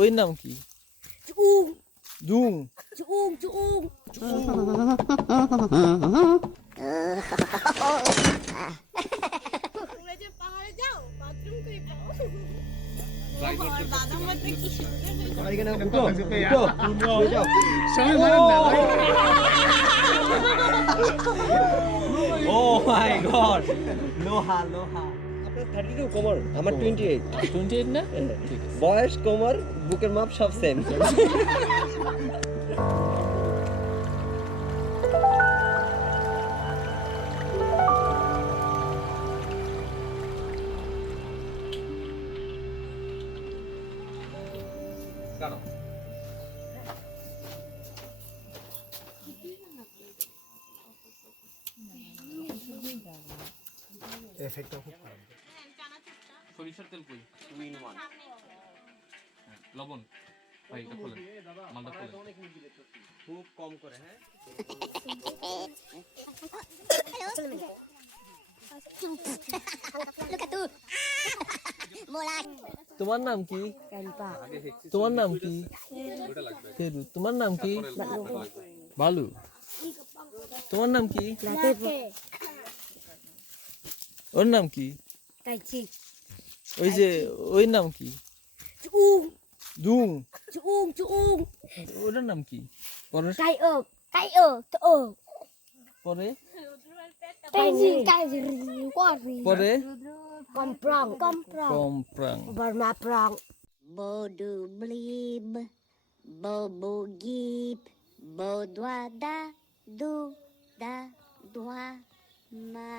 ওই নাম কি? Chuung, Jung. chuung, chuung. তোমরা যে পাহাড়ে যাও বাথরুম করে পাও দাদা মধ্যে কি সুন্দর Oh my god! লোহা লোহা। আপনার 32 কোমর, আমার 28 28 না? ঠিক আছে। বয়স, কোমর, বুকের মাপ সব সেম। এফেক্টটা খুব খারাপ। সরিষার তেল কই? 2 in 1 লবণ ভাই এটা খোলেন মালটা খোলেন খুব কম করে, হ্যাঁ। তোমার নাম কি? তোমার নাম কি? ফেরু। তোমার নাম কি? বালু। তোমার নাম কি? ওর নাম কি? Kaiji. ওই যে ওই নাম কি? Chuung, Jung. chuung, chuung. ওটার নাম কি? পরে Kai to. পরে Kaiji, Wari. পরে Komprong. কমপ্রাং। Barma prong. Bodu blib, bobu gip, bodwa da, du, da, dwa, ma.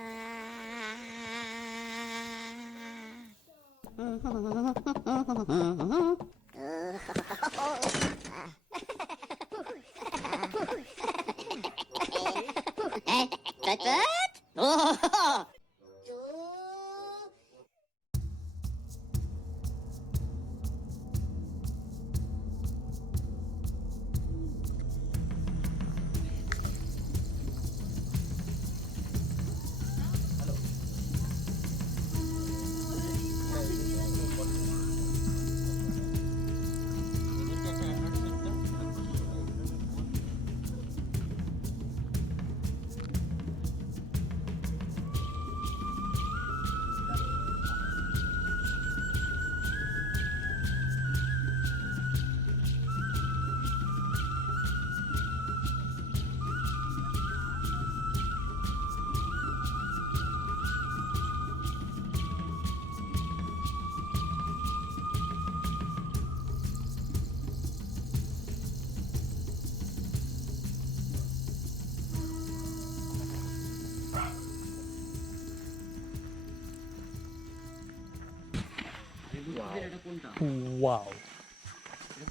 Wow.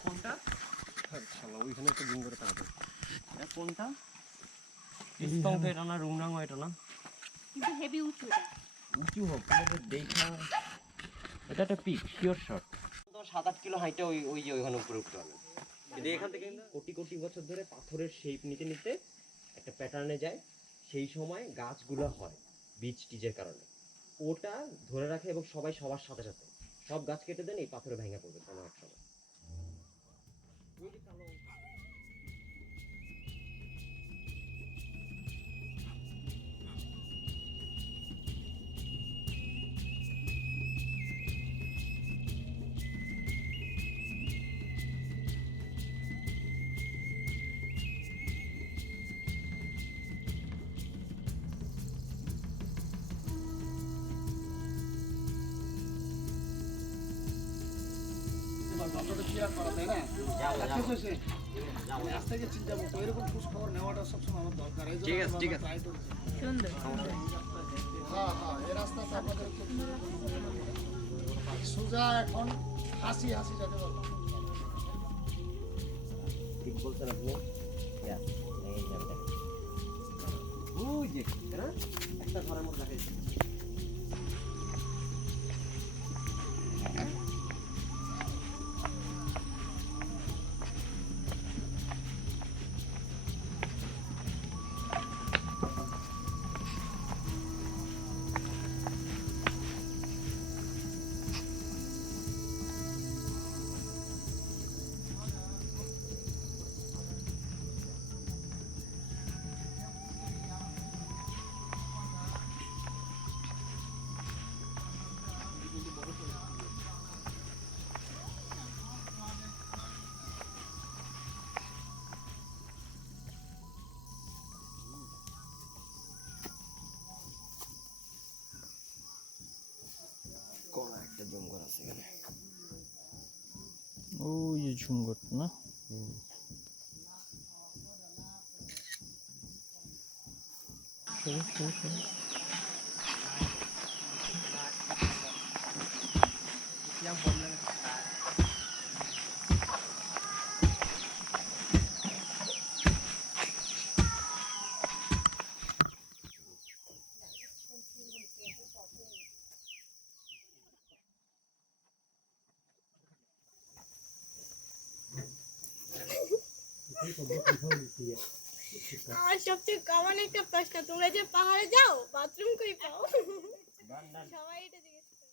কোনটা? শালা ওইখানে একটা দিন করে তাকাবে। এটা কোনটা? ইস্তং তো এটা না, রুমরাং এটা না। কিন্তু হেভি উঁচু উঁচু হোক, আমাদের দেখা এটা একটা পিক, শিওর শট। তো 7-8 কিলো হাইটে ওই যে ওইখানে উপরে উঠতে হবে। কিন্তু এখান থেকে কোটি কোটি বছর ধরে পাথরের শেপ নিতে নিতে একটা প্যাটার্নে যায়, সেই সময় গাছগুলো হয় বীজ টিজের কারণে। ওটা ধরে রাখে এবং সবাই সবার সাথে সাথে সব গাছ কেটে দেন, এই পাথরে ভেঙে পড়বে কোনো এক সময়। ঠিক আছে, ঠিক আছে। সুন্দর সোজা এখন হাসি হাসি যাতে বলবো। ঠিক বলছেন আপনি। এই জায়গাটা ওই যে একটা ঘরের মধ্যে লাগাইছে। ওই যে ঝুমঘট না? আমার সবচেয়ে কমন একটা প্রশ্ন, তোমরা যে পাহাড়ে যাও বাথরুম কই পাও? সবাই এটা জিজ্ঞেস করে।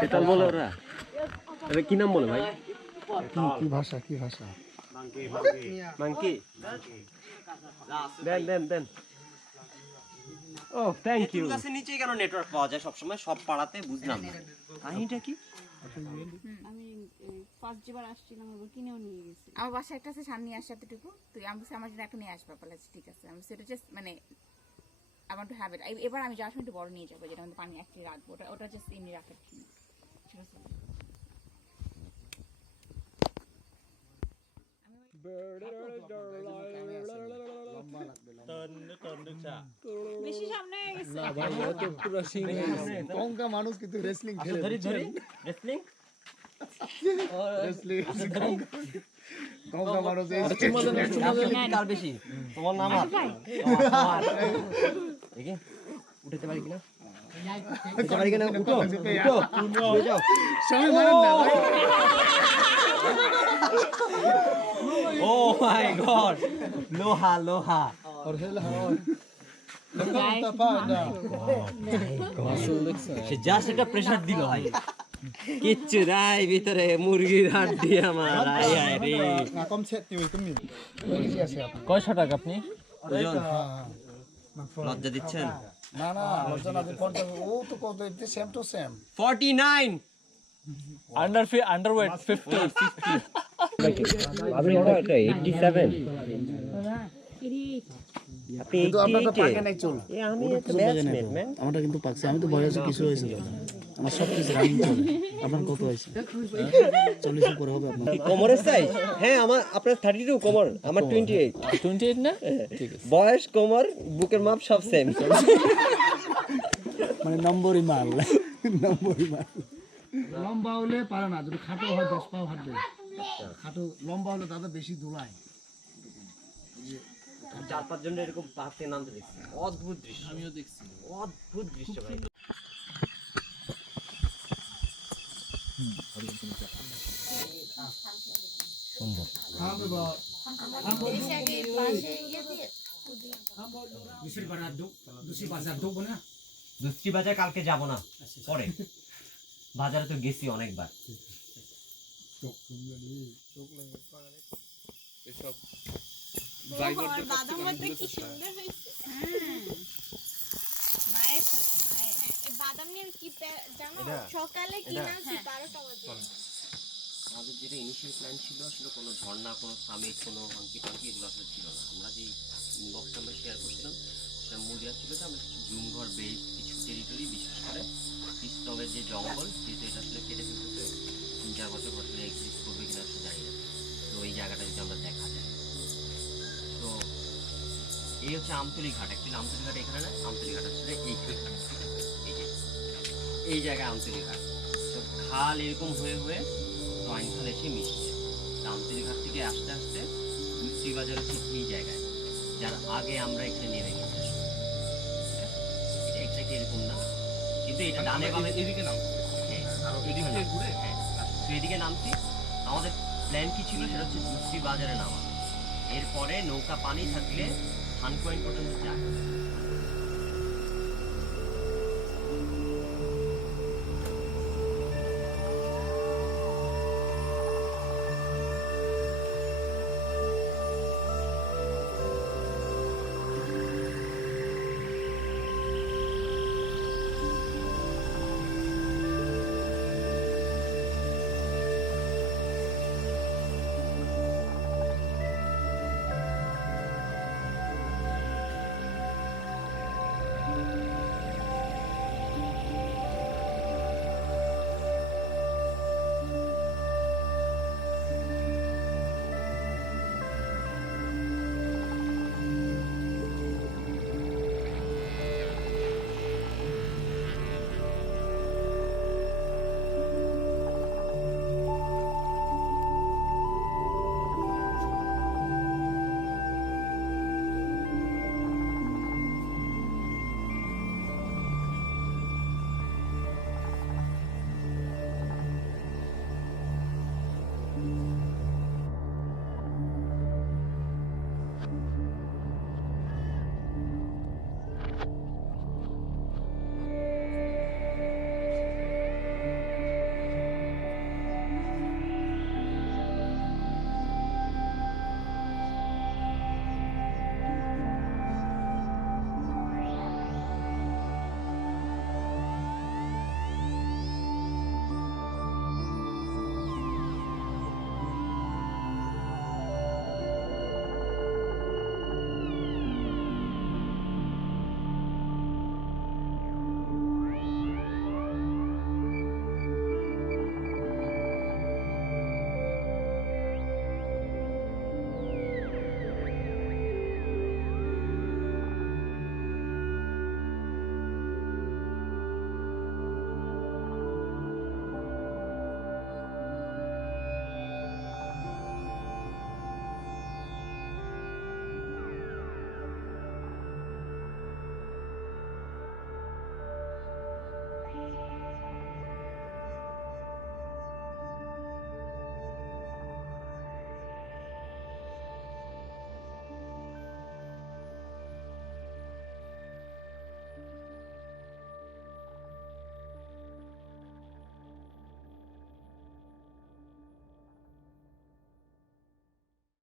তেতাল বলে ওরা। এটা কি নাম বলে ভাই? কি ভাষা কি ভাষা? মাংকি। দেন। ও থ্যাংক ইউ। গাছের নিচে কেন নেটওয়ার্ক পাওয়া যায় সবসময় সব পাড়াতে? বুঝলাম না কাহিনীটা কি। আমি ফার্স্ট যেবার আসছিলাম ওগুলো কিনেও নিয়ে গেছি। আমার বাসায় একটা আছে সামনে আসে এতটুকু, তুই আমার জন্য একটা নিয়ে আসবা বলেছি, ঠিক আছে। আমি সেটা জাস্ট মানে I want to have it. এবার আমি যাওয়ার সময় একটু বড় নিয়ে যাবো, যেটা আমাদের পানি অ্যাকচুয়ালি রাখবো, ওটা জাস্ট এমনি রাখার জন্য, ঠিক আছে। বেশি সামনে গেছে কঙ্কা মানুষ কিন্তু রেসলিং খেলে। রেসলিং কঙ্কা মানুষ কার বেশি? তোমার নাম দেখি উঠাতে পারি কিনা? উঠতে পারি কিনা? উঠো যাও। সবাই মারেন না ভাই। ও মাই গড, লোহা और हेला और लगता पाड़ा সে জাস্ট একটা প্রেসার দিল ভাই, কিচ্ছু নাই ভিতরে, মুরগির হাড্ডি আমার। আয় আয় রে, না কম সেট তুই তুমি কি আছে আপনি? কয়শো টাকা আপনি? দুজন লজ্জা দিচ্ছেন? না না লজ্জা না, পড়তে ও তো কত এতে সেম টু সেম 49 আন্ডারওয়েট 50 আপনি কত? এটা 87 আপনি কিন্তু আপনার তো পাকে নাই চল। আমি একটা ব্যাটসম্যান ম্যান। আমারটা কিন্তু পাকছে, আমি তো বয়সে কিছু হয়েছে আমার সব কিছু রানিং চলে। আপনার কত হয়েছে? 40 উপরে হবে আপনার। কোমরের সাইজ? হ্যাঁ আমার আপনার 32 কোমর, আমার 28 না? ঠিক আছে। বয়স, কোমর, বুকের মাপ সব সেম। মানে নম্বরই মাল। লম্বা হলে পারে না, যদি খাটো হয় 10 পাও হাঁটবে। খাটো লম্বা হলে দাদা বেশি দোলায়। 4-5 জন এরকম পাতে নামতে দেখছি, অদ্ভুত দৃশ্য। আমিও দেখছি, অদ্ভুত দৃশ্য ভাই। দুশ্রী বাজার কালকে যাব না, পরে বাজারে তো গেছি অনেকবার। বাদাম ভর্তা কি সুন্দর হয়েছে। মায়ের সাথে মায়ের এই বাদাম নিয়ে কি জানো, সকালে কি নামছি 12টা বাজে। আমাদের যেটা ইনিশিয়াল প্ল্যান ছিল আসলে কোনো ঝর্ণা, কোনো সামিট, কোনো হাঙ্কি টাঙ্কি এগুলো আসলে ছিল না। আমরা যে ইনবক্সটা আমরা শেয়ার করছিলাম সেটা মূল ছিল যে আমরা কিছু জুমঘর বেস কিছু টেরিটরি, বিশেষ করে পিস্তলের যে জঙ্গল, যেহেতু এটা আসলে কেটে ফেলতেছে 3-4 বছর পর এক্সিস্ট করবে কিনা আসলে জানি না। তো এই জায়গাটা যদি আমরা দেখা যায়, তো এই হচ্ছে আমতলী ঘাট। অ্যাকচুয়ালি আমতলী ঘাট এখানে না, আমতলী ঘাট আসলে এই জায়গায় আমতলী ঘাট। তো খাল এরকম হয়ে আইনখাল এসে মিশছে। আমতলী ঘাট থেকে আস্তে আস্তে দুশ্রী বাজার হচ্ছে এই জায়গায়, যার আগে আমরা এখানে নেমে গেছি। এটা এক্সাক্টলি এরকম না, কিন্তু এটা ডানে বামে এদিকে নামছি। তো এদিকে নামছি। আমাদের প্ল্যান কি ছিল সেটা হচ্ছে দুশ্রী বাজারে নামা, এরপরে নৌকা পানি থাকলে হানকোয়েন পর্যন্ত যায়।